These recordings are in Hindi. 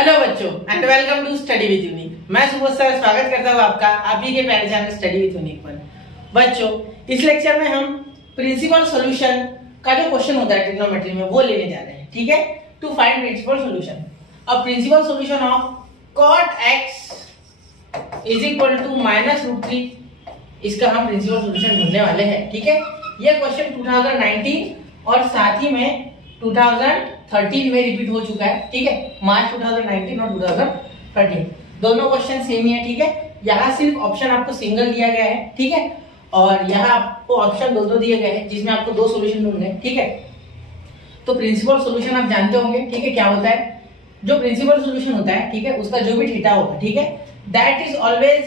हेलो बच्चों and welcome to study with unique. मैं सुबोध सर स्वागत करता हूँ आपका आप ही के प्यारे चैनल स्टडी विद यूनिक पर। बच्चों इस लेक्चर में हम प्रिंसिपल सॉल्यूशन का जो क्वेश्चन होता है ट्रिग्नोमेट्री में वो लेने जा रहे हैं। ठीक है, टू फाइंड प्रिंसिपल सॉल्यूशन। अब principal solution of cot x is equal to -√3, इसका हम प्रिंसिपल सॉल्यूशन ढूंढने वाले हैं। ठीक है, ये क्वेश्चन 2019 और साथ ही में 2013 में रिपीट हो चुका है। ठीक है, मार्च 2019 और 2013 दोनों क्वेश्चन सेम ही है। ठीक है, यहाँ सिर्फ ऑप्शन आपको सिंगल दिया गया है। ठीक है, और यहाँ आपको ऑप्शन दो दिए गए हैं जिसमें आपको दो सॉल्यूशन ढूंढने हैं। ठीक है, तो प्रिंसिपल सॉल्यूशन आप जानते होंगे। ठीक है, क्या होता है जो प्रिंसिपल सॉल्यूशन होता है, ठीक है, उसका जो भी थीटा होगा, ठीक है, that is always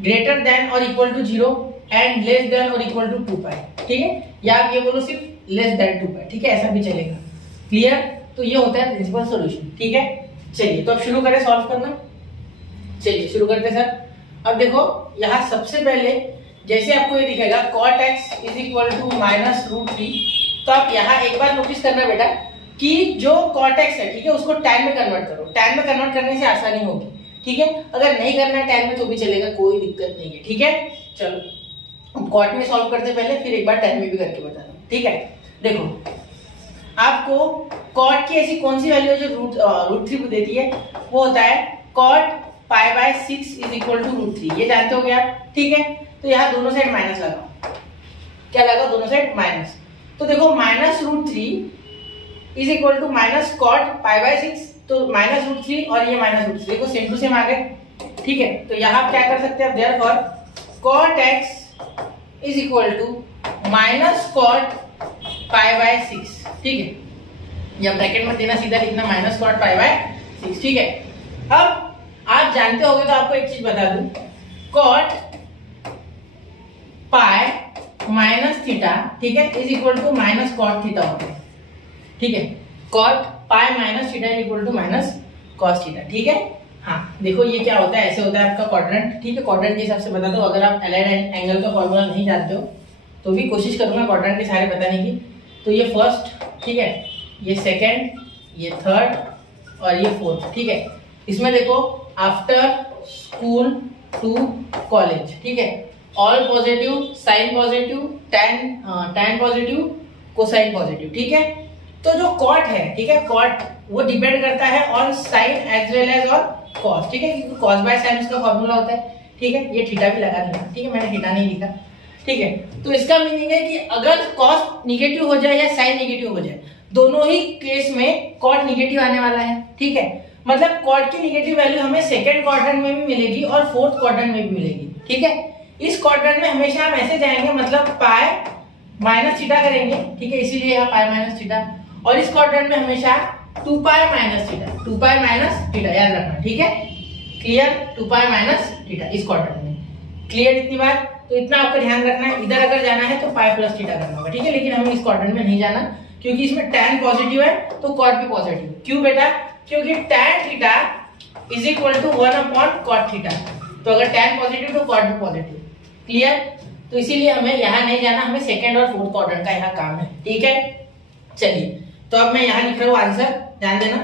greater than or equal to 0 and less than or equal to 2 pi. ठीक है, या आप ये बोलो सिर्फ लेस देन 2 पाई। ठीक है, ऐसा भी चलेगा। क्लियर? तो ये होता है प्रिंसिपल सॉल्यूशन। ठीक है, चलिए तो अब शुरू करें सॉल्व करना। चलिए शुरू करते सर। अब देखो यहाँ सबसे पहले जैसे आपको ये दिखेगा cot x is equal to -√3, तो आप यहाँ एक बार नोटिस करना बेटा कि जो cot x है, ठीक है, उसको tan में कन्वर्ट करो। tan में कन्वर्ट करने से आसानी होगी। ठीक है, अगर नहीं करना है tan में तो भी चलेगा, कोई दिक्कत नहीं है। ठीक है, चलो cot में सॉल्व करते पहले, फिर एक बार tan में भी करके बताना। ठीक है, देखो आपको cot की ऐसी कौन सी वैल्यू है जो √3 देती है, वो होता है cot π/6 इज इक्वल टू √3। ये जानते हो क्या आप? ठीक है, तो यहाँ दोनों साइड माइनस लगाओ। क्या लगाओ? दोनों साइड माइनस। तो देखो -√3 इज इक्वल टू -cot π/6, तो -√3 और ये -√3 देखो सेम टू सेम आ गए। ठीक है, तो यहाँ आप क्या कर सकते हैं, therefore cot x is equal to -cot π/6। ठीक है, या ब्रैकेट में देना, सीधा लिखना -cot π/6। ठीक है, अब आप जानते होंगे तो आपको एक चीज बता दूं, cot π माइनस थीटा, ठीक है, is equal to -cot theta होता है। ठीक है, cot π minus theta is equal to -cos theta. ठीक है, हाँ देखो ये क्या होता है, ऐसे होता है आपका क्वाड्रेंट। ठीक है, क्वाड्रेंट के हिसाब से बता दो। अगर आप अलाइड एंगल का फॉर्मूला नहीं जानते हो तो भी कोशिश करूंगा क्वाड्रेंट के सारे बताने की। तो ये फर्स्ट, ठीक है, ये सेकंड, ये थर्ड और ये फोर्थ। ठीक है, इसमें देखो आफ्टर स्कूल टू कॉलेज, ठीक है, all positive, sine positive, tan positive, cosine positive. ठीक है, तो जो cot है, ठीक है, cot वो डिपेंड करता है on sine as well as on cos। ठीक है, क्योंकि cos बाय साइन उसका फॉर्मूला होता है। ठीक है, ये थीटा भी लगा देना। ठीक है, मैंने थीटा नहीं लिखा। ठीक है, तो इसका मीनिंग है कि अगर cos निगेटिव हो जाए या साइन निगेटिव हो जाए, दोनों ही केस में cot निगेटिव आने वाला है। ठीक है, मतलब cot की निगेटिव वैल्यू हमें सेकंड क्वाड्रेंट में भी मिलेगी और फोर्थ क्वाड्रेंट में भी मिलेगी। ठीक है, इस क्वाड्रेंट में हमेशा हम ऐसे जाएंगे, मतलब पाई माइनस थीटा करेंगे। ठीक है, इसीलिए यहाँ पाई माइनस थीटा, और इस क्वाड्रेंट में हमेशा 2 pi minus theta, 2 pi minus theta याद रखना। ठीक है, क्लियर? 2 पाई माइनस थीटा इस क्वाड्रेंट में। क्लियर इतनी बात? तो इतना आपको ध्यान रखना है। इधर अगर जाना है तो पाई प्लस थीटा करना होगा। ठीक है, लेकिन हमें इस क्वाड्रेंट में नहीं जाना क्योंकि इसमें tan पॉजिटिव है तो cot भी पॉजिटिव। क्यों बेटा? क्योंकि tan theta is equal to 1/cot theta, तो अगर tan पॉजिटिव तो cot भी पॉजिटिव। क्लियर? तो इसीलिए हमें यहाँ नहीं जाना, हमें सेकंड और फोर्थ क्वाड्रेंट का यहाँ काम है। ठीक है, चलिए तो अब मैं यहाँ लिख रहा हूँ आंसर, ध्यान देना,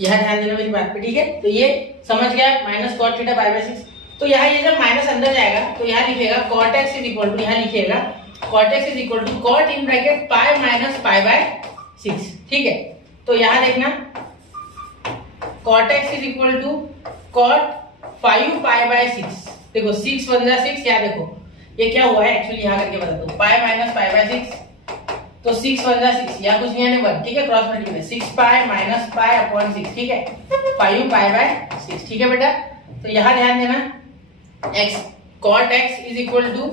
यहाँ ध्यान देना मेरी बात पे। ठीक है, तो ये समझ गया -cot थीटा π/6। तो यहाँ ये जब माइनस अंदर जाएगा तो यहाँ लिखेगा cot x is equal to, यहाँ लिखिएगा cot x is equal to cot in bracket pi minus π/6। ठीक है, तो यहाँ देखना cot x is equal to cot 5 π/6। देखो 6 1 जा 6, क्या देखो ये क्या हुआ है एक्चुअली, यहाँ करके बता दो, पाई माइनस π/6, तो 6 1 जा 6, यहाँ कुछ नहीं आने 1। ठीक है, cross multiply 6 pi minus pi upon 6। ठीक है, 5 π/6। ठीक है बेटा, तो यहाँ ध्यान देना x cot x is equal to,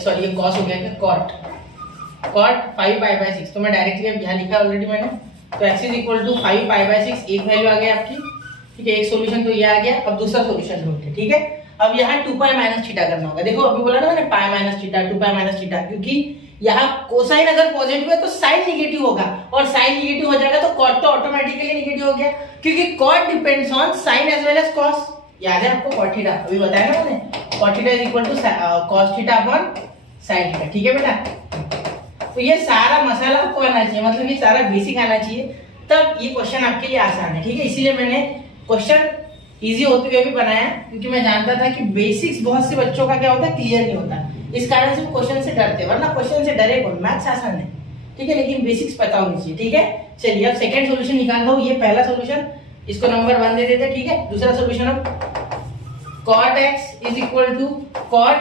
sorry ये cos हो गया, cot 5 π/6, तो मैं डायरेक्टली अब यहाँ लिखा ऑलरेडी मैंने, तो x इज इक्वल टू 5 π/6, एक वैल्यू आ गई आपकी। ठीक है, एक सॉल्यूशन तो ये आ गया। अब दूसरा सॉल्यूशन ढूंढते। ठीक है, अब यहाँ 2 पाई माइनस थीटा करना होगा। देखो अभी बोला ना मैंने pi minus theta, 2 pi minus theta, क्योंकि यहाँ कोसाइन अगर पॉजिटिव है तो साइन निगेटिव होगा, और साइन निगेटिव हो जाएगा तो cot तो ऑटोमेटिकली निगेटिव हो गया, क्योंकि cot depends on sine as well as cos। याद है आपको cot थीटा, अभी बताया ना मैंने, cot theta is equal to cos theta upon sine theta. ठीक है बेटा, तो ये सारा मसाला आपको आना चाहिए, मतलब ये सारा बेसिक आना चाहिए, तब ये क्वेश्चन आपके लिए आसान है। ठीक है, इसीलिए मैंने क्वेश्चन इजी होते हुए भी बनाया, क्योंकि मैं जानता था कि बेसिक्स बहुत से बच्चों का क्या होता है, क्लियर नहीं होता, इस कारण से वो क्वेश्चन से डरते, वरना क्वेश्चन से डरे कौन, मैथ्स आसान है। ठीक है, लेकिन बेसिक्स पता होनी चाहिए। ठीक है, चलिए अब सेकंड सॉल्यूशन निकाल दो। ये पहला सॉल्यूशन, इसको नंबर 1 दे देते। ठीक है, दूसरा सॉल्यूशन अब cot x is equal to cot,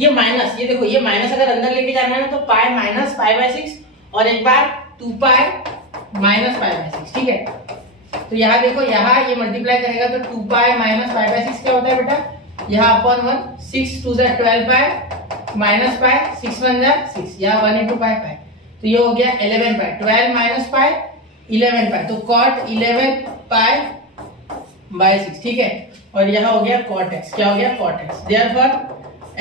ये माइनस, ये देखो ये माइनस अगर अंदर लेके जाना है ना तो पाई माइनस पाई बाय 6 और एक बार 2 पाई माइनस पाई बाय 6। ठीक है, तो यहाँ देखो, यहाँ ये मल्टीप्लाई करेगा तो 2 पाई माइनस पाई बाय 6 क्या होता है बेटा, यहाँ अपॉन 1, 6 2 जा 12 पाई माइनस पाई, 6 1 जा 6, यहाँ 1 into पाई पाई, तो ये हो गया 11 पाई, 12 माइनस पाई 11 पाई, तो cot 11 पाई बाय 6। ठीक है, और यहाँ हो गया cot x, क्या हो गया cot x, therefore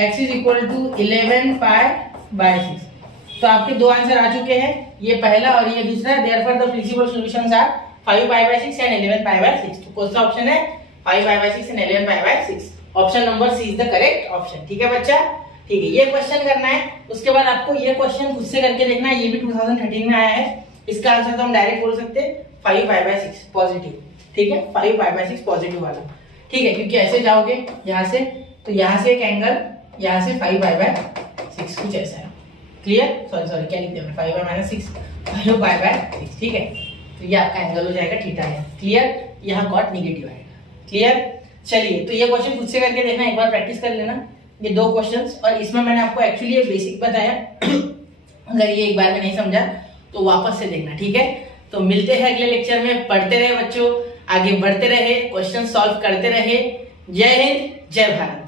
x is equal to 11 pi by 6। तो आपके दो आंसर आ चुके हैं, ये पहला और ये दूसरा। Therefore the principal solutions are 5 pi by 6 and 11 pi by 6। तो कौन सा ऑप्शन है, 5 pi by 6 and 11 pi by 6। Option number C is the correct option. ठीक है बच्चा, ठीक है, ये क्वेश्चन करना है। उसके बाद आपको ये क्वेश्चन खुद से करके देखना है, ये भी 2013 में आया है। इसका आंसर तो हम डायरेक्ट बोल सकते हैं 5 पाई बाय 6 पॉजिटिव। ठीक है, 5 पाई बाय 6 पॉजिटिव वाला। ठीक है, क्योंकि ऐसे जाओगे यहाँ से, तो यहाँ से एक एंगल, यहाँ से 5 पाई बाय 6 कुछ ऐसा है। क्लियर, सॉरी क्या लिख दिया मैंने, 5 बाय -6 5 पाई बाय 6। ठीक है, तो ये आपका एंगल हो जाएगा थीटा है। क्लियर, यहाँ कॉट नेगेटिव आएगा। क्लियर, चलिए तो ये क्वेश्चन खुद से करके देखना, एक बार प्रैक्टिस कर लेना ये दो क्वेश्चंस। और इसमें मैंने आपको एक्चुअली ये बेसिक बताया अगर ये एक बार में नहीं समझा तो वापस से देखना। ठीक है, तो मिलते हैं अगले लेक्चर में। पढ़ते रहे बच्चों, आगे बढ़ते रहे, क्वेश्चन सॉल्व करते रहे। जय हिंद, जय भारत।